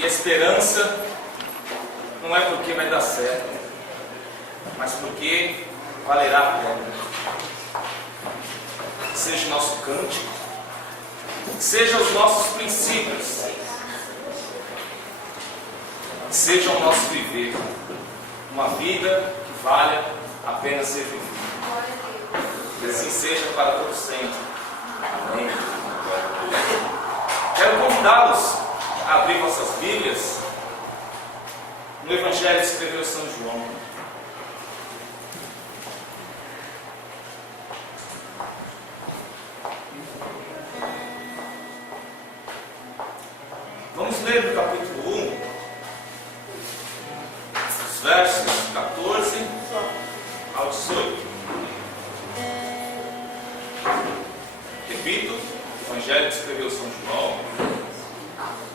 E a esperança não é porque vai dar certo, mas porque valerá a pena. Seja o nosso cântico, seja os nossos princípios, seja o nosso viver, uma vida que valha a pena ser vivida. E assim seja para todo sempre. Amém. Quero convidá-los a abrir vossas Bíblias no Evangelho que escreveu São João. Vamos ler no capítulo 1, os versos 14 ao 18. Repito, o Evangelho que escreveu São João,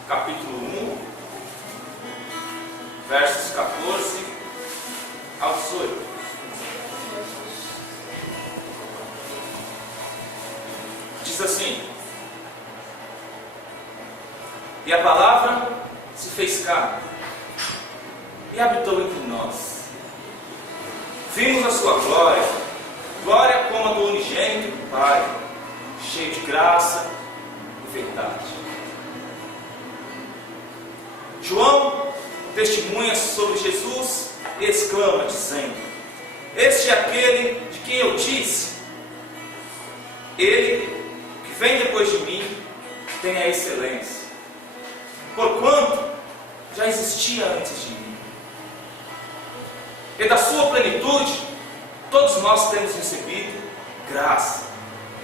capítulo 1, versos 14 ao 18. Diz assim: E a palavra se fez carne e habitou entre nós. Vimos a sua glória, glória como a do unigênito do Pai, cheio de graça e verdade. João testemunha sobre Jesus e exclama, dizendo: Este é aquele de quem eu disse, ele que vem depois de mim tem a excelência, porquanto já existia antes de mim. E da sua plenitude todos nós temos recebido graça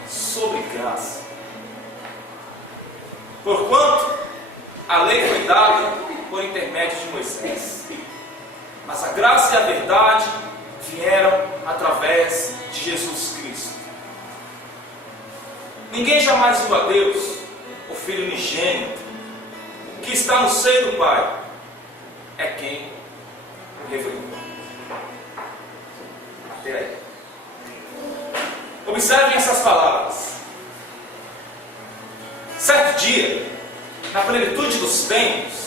sobre graça. Porquanto a lei foi dada por intermédio de Moisés, mas a graça e a verdade vieram através de Jesus Cristo. Ninguém jamais viu a Deus, o Filho unigênito, que está no seio do Pai, é quem o revelou. Até aí. Observem essas palavras. Certo dia, na plenitude dos tempos,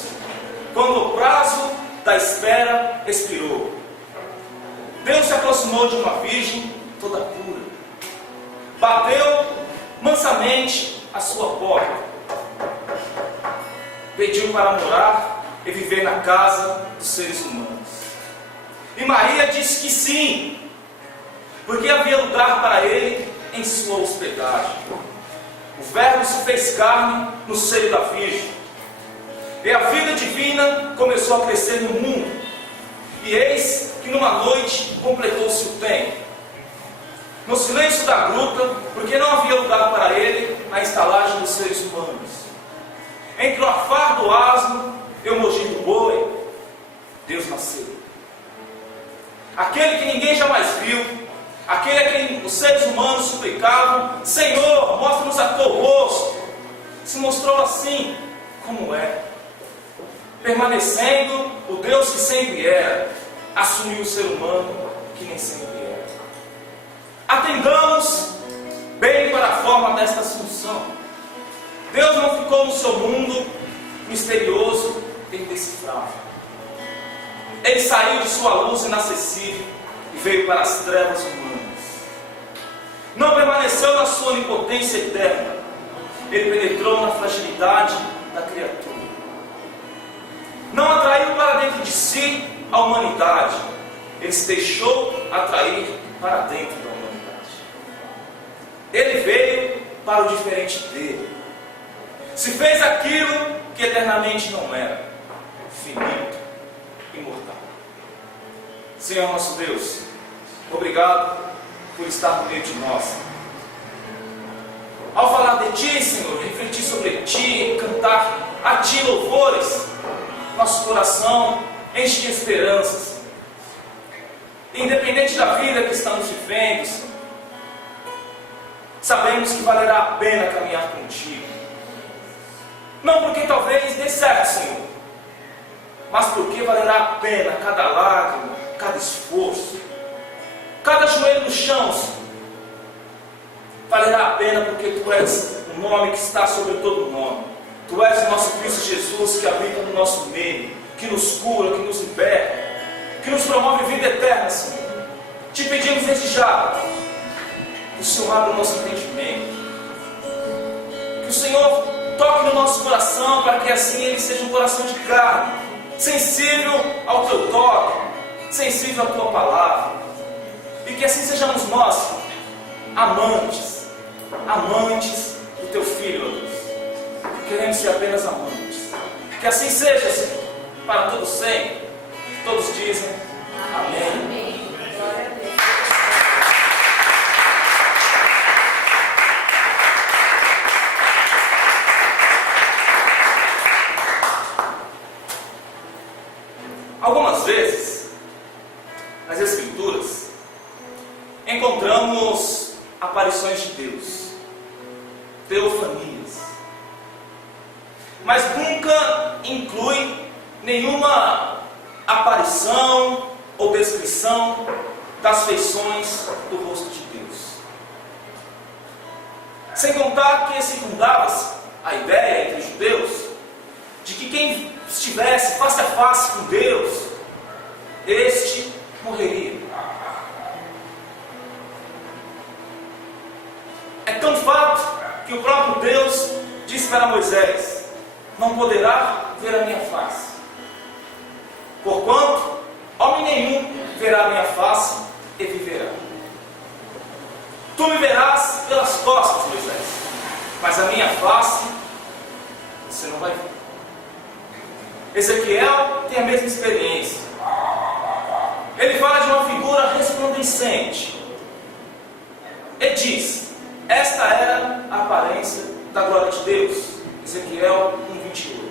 quando o prazo da espera expirou, Deus se aproximou de uma virgem toda pura, bateu mansamente a sua porta, pediu para morar e viver na casa dos seres humanos. E Maria disse que sim, porque havia lugar para ele em sua hospedagem. O Verbo se fez carne no seio da Virgem, e a vida divina começou a crescer no mundo. E eis que numa noite completou-se o tempo. No silêncio da gruta, porque não havia lugar para ele na estalagem dos seres humanos, entre o afar do asno e o mugir do boi, Deus nasceu. Aquele que ninguém jamais viu, aquele a quem os seres humanos suplicavam: Senhor, mostra-nos a teu rosto, se mostrou assim como é, permanecendo o Deus que sempre era, assumiu o ser humano que nem sempre era. Atendamos bem para a forma desta assunção. Deus não ficou no seu mundo misterioso e indecifrável. Ele saiu de sua luz inacessível e veio para as trevas humanas. Não permaneceu na sua onipotência eterna. Ele penetrou na fragilidade da criatura. Não atraiu para dentro de si a humanidade. Ele se deixou atrair para dentro da humanidade. Ele veio para o diferente dele. Se fez aquilo que eternamente não era: finito, imortal. Senhor nosso Deus, obrigado por estar no meio de nós. Ao falar de Ti, Senhor, refletir sobre Ti, cantar a Ti louvores, nosso coração enche de esperanças. Independente da vida que estamos vivendo, Senhor, sabemos que valerá a pena caminhar contigo. Não porque talvez dê certo, Senhor, mas porque valerá a pena cada lágrima, cada esforço, cada joelho no chão, Senhor. Valerá a pena porque Tu és o nome que está sobre todo nome. Tu és o nosso Cristo Jesus que habita no nosso meio, que nos cura, que nos liberta, que nos promove vida eterna, Senhor. Te pedimos desde já que o Senhor abra o nosso entendimento, que o Senhor toque no nosso coração, para que assim ele seja um coração de carne, sensível ao teu toque, sensível à tua palavra, e que assim sejamos nós, amantes do teu Filho, ó Deus. Queremos ser apenas amantes. Que assim seja, Senhor, para todos sempre. Todos dizem amém. Glória a Deus. Algumas vezes, nas Escrituras, encontramos aparições de Deus, teofanias, mas nunca inclui nenhuma aparição ou descrição das feições do rosto de Deus. Sem contar que circundava-se a ideia entre os judeus de que quem estivesse face a face com Deus, este morreria. É tão fato que o próprio Deus disse para Moisés: não poderá ver a minha face, porquanto homem nenhum verá a minha face e viverá. Tu me verás pelas costas, Moisés, mas a minha face você não vai ver. Ezequiel tem a mesma experiência. Ele fala de uma figura resplandecente. Ele diz: esta era a aparência da glória de Deus. Ezequiel 1:28.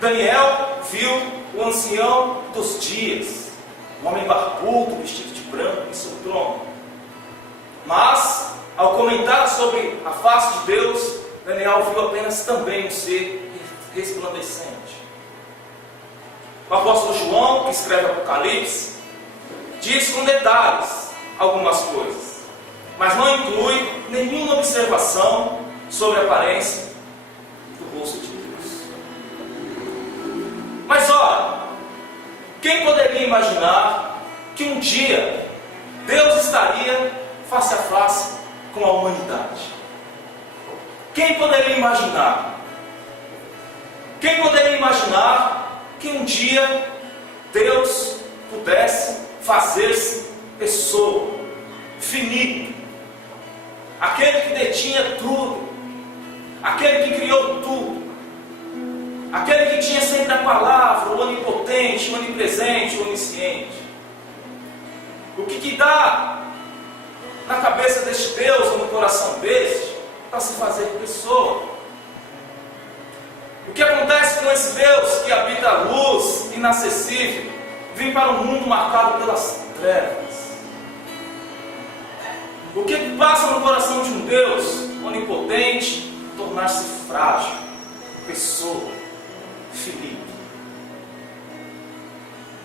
Daniel viu o ancião dos dias, um homem barbudo, vestido de branco em seu trono. Mas, ao comentar sobre a face de Deus, Daniel viu apenas também um ser resplandecente. O apóstolo João, que escreve Apocalipse, diz com detalhes algumas coisas, mas não inclui nenhuma observação sobre a aparência do rosto de Deus. Mas ora, quem poderia imaginar que um dia Deus estaria face a face com a humanidade? Quem poderia imaginar? Quem poderia imaginar que um dia Deus pudesse fazer-se pessoa, finito, aquele que detinha tudo, aquele que criou tudo, aquele que tinha sempre a palavra, o onipotente, o onipresente, o onisciente. O que dá na cabeça deste Deus ou no coração deste para se fazer pessoa? O que acontece com esse Deus que habita a luz inacessível, vem para um mundo marcado pelas trevas? O que passa no coração de um Deus onipotente, tornar-se frágil, pessoa, finito?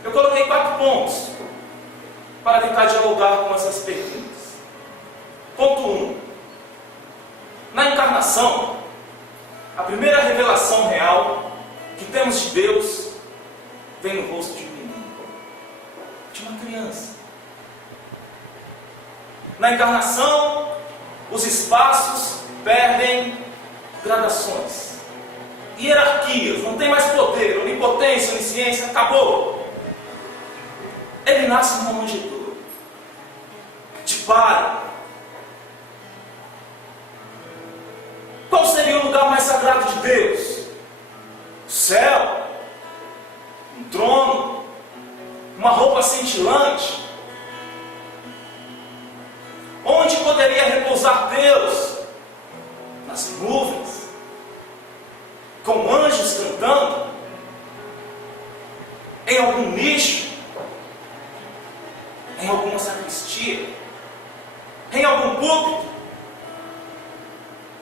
Eu coloquei 4 pontos para tentar dialogar com essas perguntas. Ponto 1. Na encarnação, a primeira revelação real que temos de Deus vem no rosto de um menino, de uma criança. Na encarnação, os espaços perdem gradações, hierarquias, não tem mais poder, onipotência, onisciência, acabou. Ele nasce numa manjedoura, de palha. Qual seria o lugar mais sagrado de Deus? O céu, um trono, uma roupa cintilante. Onde poderia repousar Deus? Nas nuvens, com anjos cantando, em algum nicho, em alguma sacristia, em algum púlpito?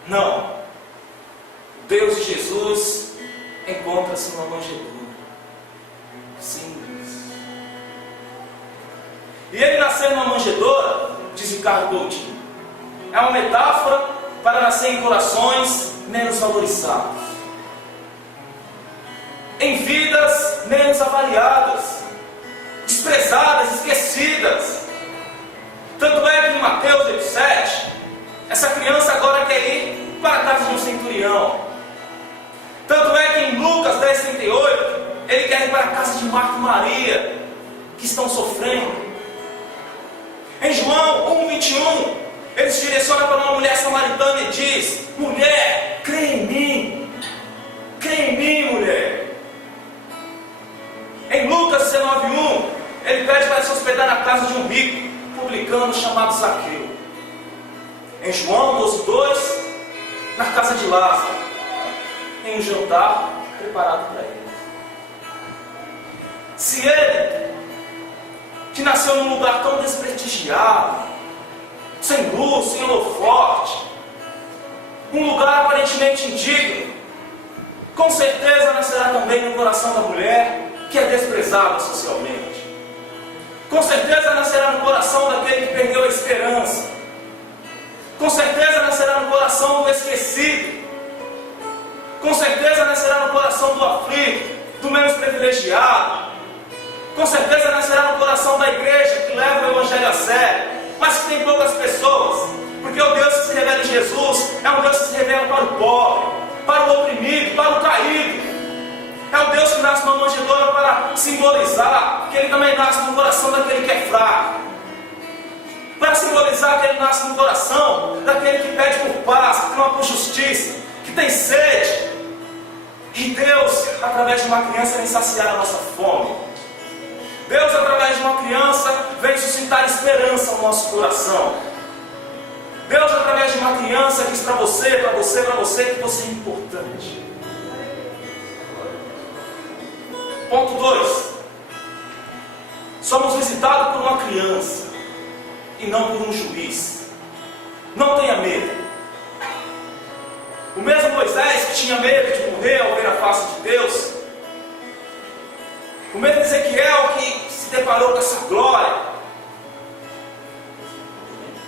Não. Deus de Jesus encontra-se numa manjedoura simples. E ele nascer numa manjedoura, diz Ricardo Coutinho, é uma metáfora para nascer em corações menos valorizados, em vidas menos avaliadas, desprezadas, esquecidas. Tanto é que em Mateus 8,7, essa criança agora quer ir para a casa de um centurião. Tanto é que em Lucas 10,38, ele quer ir para a casa de Marta e Maria, que estão sofrendo. Em João 1,21, ele se direciona para uma mulher samaritana e diz: mulher, crê em mim, mulher. Em Lucas 19,1, ele pede para se hospedar na casa de um rico publicano chamado Zaqueu. Em João 12,2, na casa de Lázaro, em um jantar preparado para ele. Se ele, que nasceu num lugar tão desprestigiado, sem luz, sem holofote, um lugar aparentemente indigno, com certeza nascerá também no coração da mulher que é desprezada socialmente. Com certeza nascerá no coração daquele que perdeu a esperança. Com certeza nascerá no coração do esquecido. Com certeza nascerá no coração do aflito, do menos privilegiado. Com certeza nascerá no coração da igreja que leva o Evangelho a sério, mas que tem poucas pessoas, porque o Deus que se revela em Jesus é um Deus que se revela para o pobre, para o oprimido, para o caído. É o Deus que nasce numa manjedoura para simbolizar que Ele também nasce no coração daquele que é fraco, para simbolizar que Ele nasce no coração daquele que pede por paz, que clama por justiça, que tem sede. E Deus, através de uma criança, vem saciar a nossa fome. Deus, através de uma criança, vem suscitar esperança ao nosso coração. Deus, através de uma criança, diz para você que você é importante. Ponto 2. Somos visitados por uma criança e não por um juiz. Não tenha medo. O mesmo Moisés que tinha medo de morrer ao ver a face de Deus, o mesmo Ezequiel que se deparou com essa glória,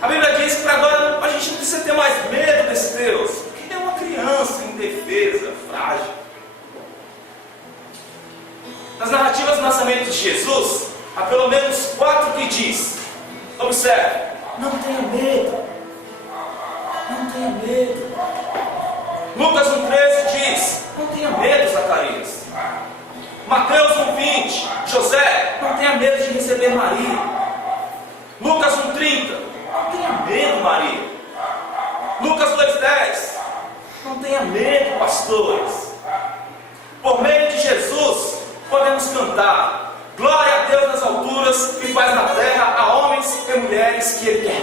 a Bíblia diz que agora a gente não precisa ter mais medo desse Deus, porque Ele é uma criança indefesa, frágil. Nas narrativas do nascimento de Jesus, há pelo menos 4 que diz: observe, não tenha medo, não tenha medo. Lucas 1,13 diz: não tenha medo, Zacarias. Mateus 1,20, José, não tenha medo de receber Maria. Lucas 1,30, não tenha medo, Maria. Lucas 2,10, não tenha medo, pastores. Por meio de Jesus, podemos cantar: glória a Deus nas alturas e paz na terra a homens e mulheres que Ele quer.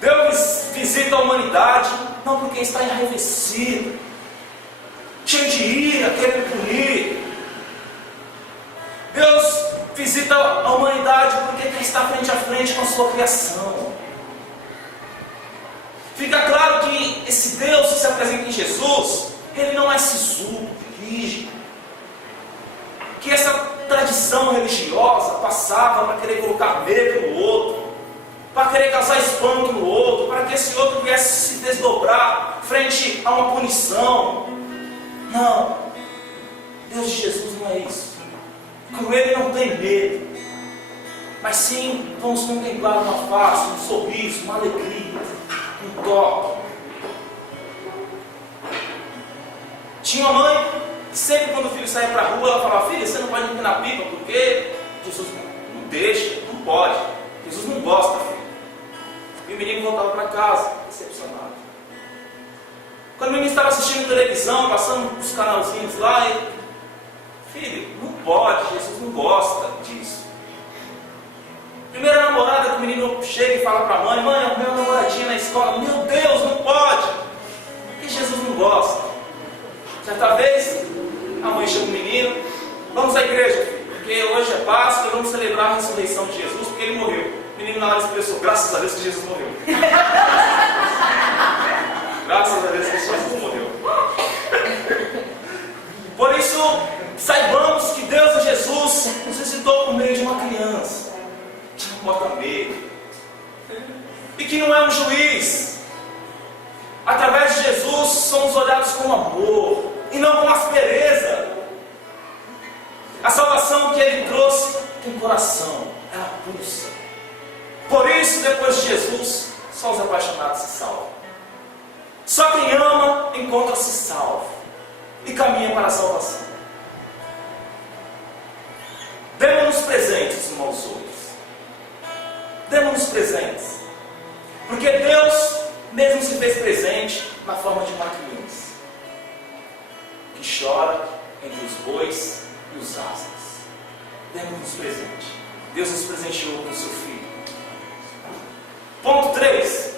Deus visita a humanidade não porque está enraivecido, cheio de ira, querendo punir. Deus visita a humanidade porque Ele está frente a frente com a sua criação. Fica claro que esse Deus que se apresenta em Jesus, Ele não é sisudo, rígido. Que essa tradição religiosa passava para querer colocar medo no outro, para querer causar espanto no outro, para que esse outro viesse se desdobrar frente a uma punição. Não, Deus de Jesus não é isso. Com Ele não tem medo, mas sim vamos contemplar uma face, um sorriso, uma alegria, um toque. Tinha uma mãe que sempre quando o filho saía para a rua, ela falava: filha, você não pode empinar pipa, porque Jesus não deixa, não pode. Jesus não gosta, filho. E o menino voltava para casa, decepcionado. Quando o menino estava assistindo televisão, passando os canalzinhos lá, ele: filho, não pode, Jesus não gosta disso. Primeira namorada que o menino chega e fala para a mãe: mãe, arrumei uma namoradinha na escola. Meu Deus, não pode, porque Jesus não gosta. Certa vez, a mãe chama o menino: vamos à igreja, filho, porque hoje é Páscoa e vamos celebrar a ressurreição de Jesus, porque Ele morreu. O menino na hora expressou: graças a Deus que Jesus morreu. Graças a Deus que Jesus morreu. Por isso, saibamos que Deus e Jesus nos visitou por meio de uma criança que não bota medo e que não é um juiz. Através de Jesus somos olhados com amor, e não com aspereza. A salvação que Ele trouxe tem coração, ela pulsa. Por isso, depois de Jesus, só os apaixonados se salvam. Só quem ama encontra-se salvo e caminha para a salvação. Demos-nos presentes uns aos outros. Demos-nos presentes. Porque Deus mesmo se fez presente na forma de uma criança que chora entre os bois e os asnos. Demos-nos presente. Deus nos presenteou com o seu Filho. Ponto 3.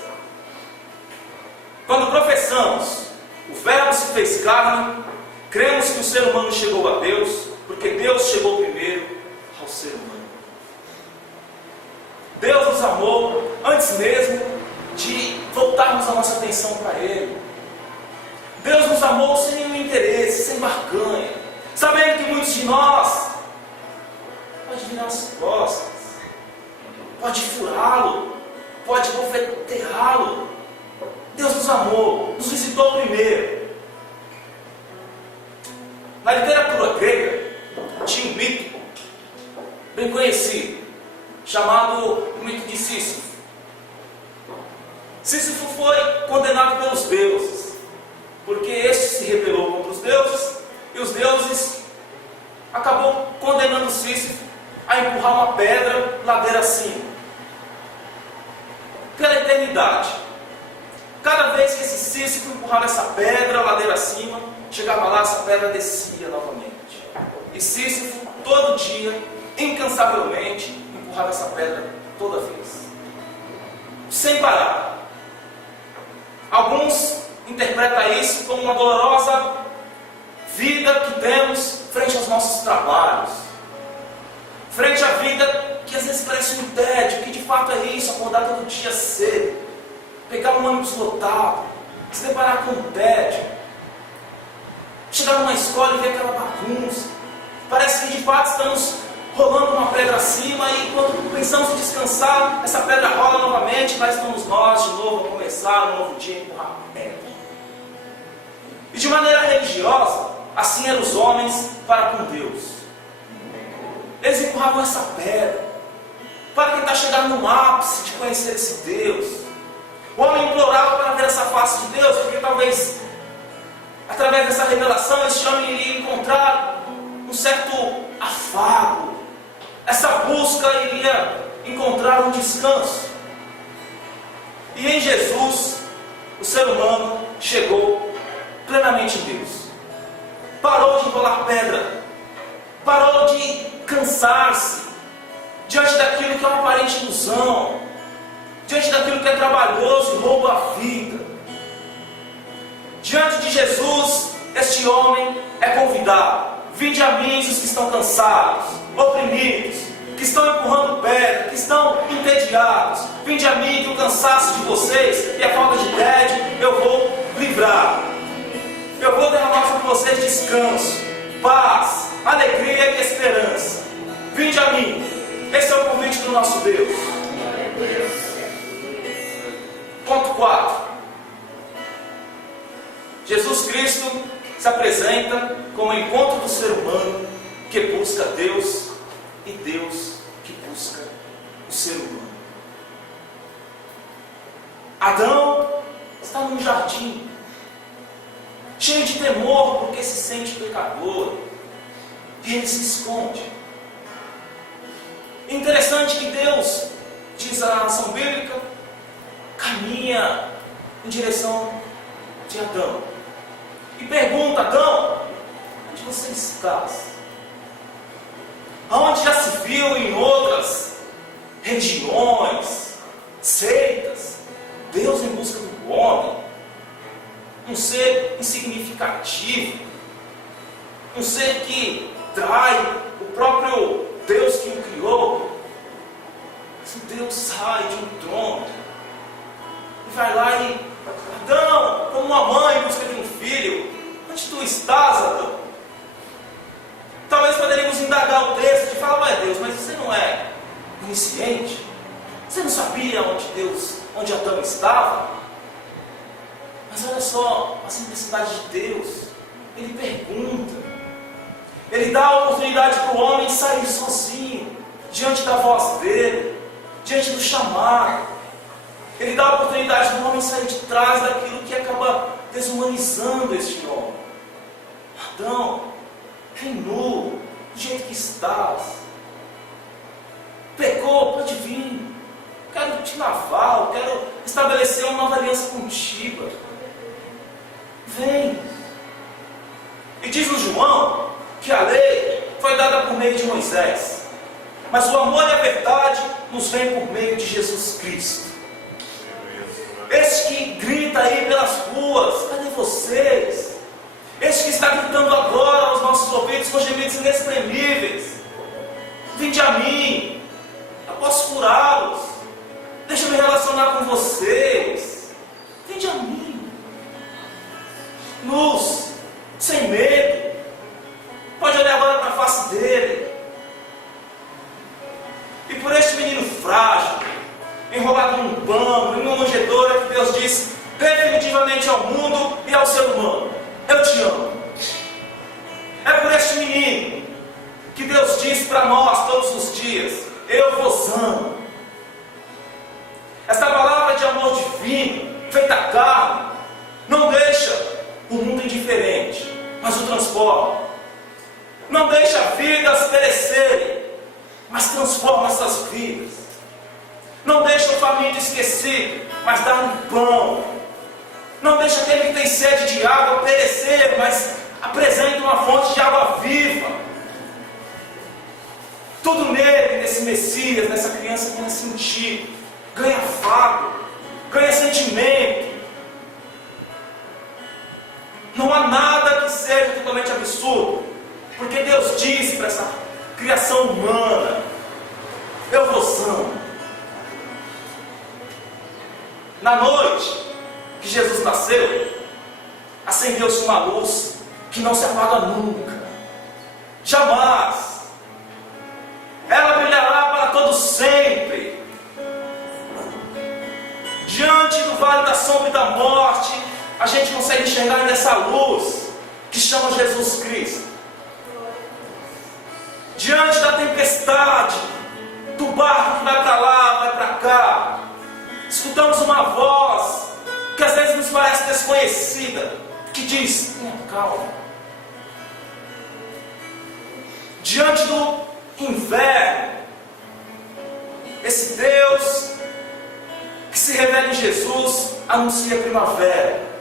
Quando professamos, o Verbo se fez carne, cremos que o ser humano chegou a Deus, porque Deus chegou primeiro ao ser humano. Deus nos amou antes mesmo de voltarmos a nossa atenção para Ele. Deus nos amou sem nenhum interesse, sem barganha, sabendo que muitos de nós pode virar as costas, pode furá-lo, pode bofeteá-lo. Deus nos amou, nos visitou primeiro. Na literatura grega tinha um mito bem conhecido, chamado o mito de Sísifo. Sísifo foi condenado pelos deuses, porque este se rebelou contra os deuses, e os deuses acabou condenando Sísifo a empurrar uma pedra ladeira acima, pela eternidade. Cada vez que esse Sísifo empurrava essa pedra ladeira acima, chegava lá, essa pedra descia novamente. E Sísifo, todo dia, incansavelmente, empurrava essa pedra toda vez, sem parar. Alguns interpretam isso como uma dolorosa vida que temos frente aos nossos trabalhos, frente à vida que às vezes parece um tédio, que de fato é isso, acordar todo dia cedo, pegar um ônibus lotado, se deparar com um tédio, chegar numa escola e ver aquela bagunça. Parece que de fato estamos rolando uma pedra acima, e quando pensamos em descansar, essa pedra rola novamente, e lá estamos nós de novo a começar um novo dia a empurrar a pedra. E de maneira religiosa, assim eram os homens para com Deus. Eles empurravam essa pedra para tentar chegar no ápice de conhecer esse Deus. O homem implorava para ver essa face de Deus, porque talvez através dessa revelação esse homem iria encontrar um certo afago. Essa busca iria encontrar um descanso. E em Jesus, o ser humano chegou plenamente em Deus. Parou de enrolar pedra, parou de cansar-se diante daquilo que é uma aparente ilusão, diante daquilo que é trabalhoso e rouba a vida. Diante de Jesus, este homem é convidado: vinde a mim os que estão cansados, oprimidos, que estão empurrando pedra, que estão entediados. Vinde a mim, que o cansaço de vocês e a falta de tédio eu vou livrar. Eu vou derramar sobre vocês descanso, paz, alegria e esperança. Vinde a mim. Esse é o convite do nosso Deus. Ponto 4. Jesus Cristo se apresenta como o encontro do ser humano que busca Deus e Deus que busca o ser humano. Adão está num jardim, cheio de temor porque se sente pecador, e ele se esconde. É interessante que Deus, diz a narração bíblica, caminha em direção de Adão e pergunta: Adão, onde você estás? Aonde já se viu em outras religiões, seitas, Deus em busca do homem, um ser insignificativo, um ser que trai o próprio Deus que o criou. Mas o Deus sai de um trono e vai lá e: Adão, como uma mãe em busca de um filho, onde tu estás, Adão? Talvez poderíamos indagar o texto e falar: ué, Deus, mas você não é onisciente? Você não sabia onde Adão estava? Mas olha só a simplicidade de Deus. Ele pergunta. Ele dá a oportunidade para o homem sair sozinho, diante da voz dele, diante do chamado. Ele dá a oportunidade do homem sair de trás daquilo que acaba desumanizando este homem. Adão, vem nu, do jeito que estás. Pecou, pode vir. Quero te lavar, eu quero estabelecer uma nova aliança contigo. Vem. E diz no João que a lei foi dada por meio de Moisés, mas o amor e a verdade nos vem por meio de Jesus Cristo. Este que grita aí pelas ruas, cadê vocês? Este que está gritando agora aos nossos ouvidos com gemidos inexprimíveis: vinde a mim, eu posso curá-los, deixa eu me relacionar com vocês, vinde a mim, nus, sem medo. Pode olhar agora para a face dele. E por este menino frágil, enrolado num pano, em uma manjedoura, que Deus diz definitivamente ao mundo e ao ser humano: eu te amo. É por este menino que Deus diz para nós todos os dias: eu vos amo. Esta palavra de amor divino, feita carne, não deixa o mundo indiferente, mas o transforma. Não deixa vidas perecerem, mas transforma essas vidas. Não deixa o faminto esquecido, mas dá-lhe pão. Não deixa aquele que tem sede de água perecer, mas apresenta uma fonte de água viva. Tudo nele, nesse Messias, nessa criança, ganha sentido, ganha afago, ganha sentimento. Não há nada que seja totalmente absurdo, porque Deus disse para essa criação humana: eu vos amo. Na noite que Jesus nasceu, acendeu-se uma luz que não se apaga nunca, jamais. Ela brilhará para todo sempre. Diante do vale da sombra e da morte, a gente consegue enxergar ainda essa luz que chama Jesus Cristo. Diante da tempestade, do barco que vai para lá, vai para cá, escutamos uma voz que às vezes nos parece desconhecida, que diz: tenha calma. Diante do inverno, esse Deus que se revela em Jesus anuncia a primavera.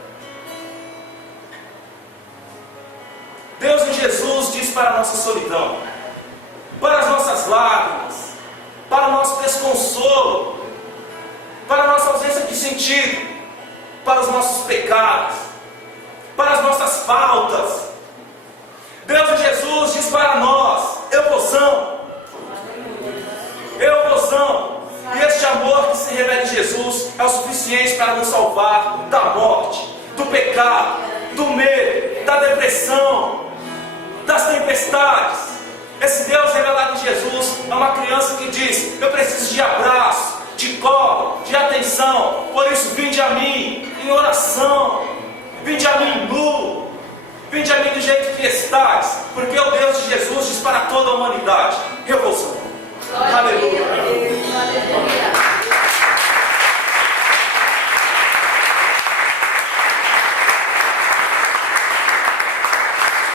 Deus em Jesus diz para a nossa solidão, para as nossas lágrimas, para o nosso desconsolo, para a nossa ausência de sentido, para os nossos pecados, para as nossas faltas. Deus em Jesus diz para nós: eu vos amo. Eu vos amo. E este amor que se revela em Jesus é o suficiente para nos salvar da morte, do pecado, do medo, da depressão, das tempestades. Esse Deus revelado em Jesus é uma criança que diz: eu preciso de abraço, de colo, de atenção. Por isso, vinde a mim em oração, vinde a mim nu, vinde a mim do jeito que estás, porque o Deus de Jesus diz para toda a humanidade: eu vos amo. Aleluia.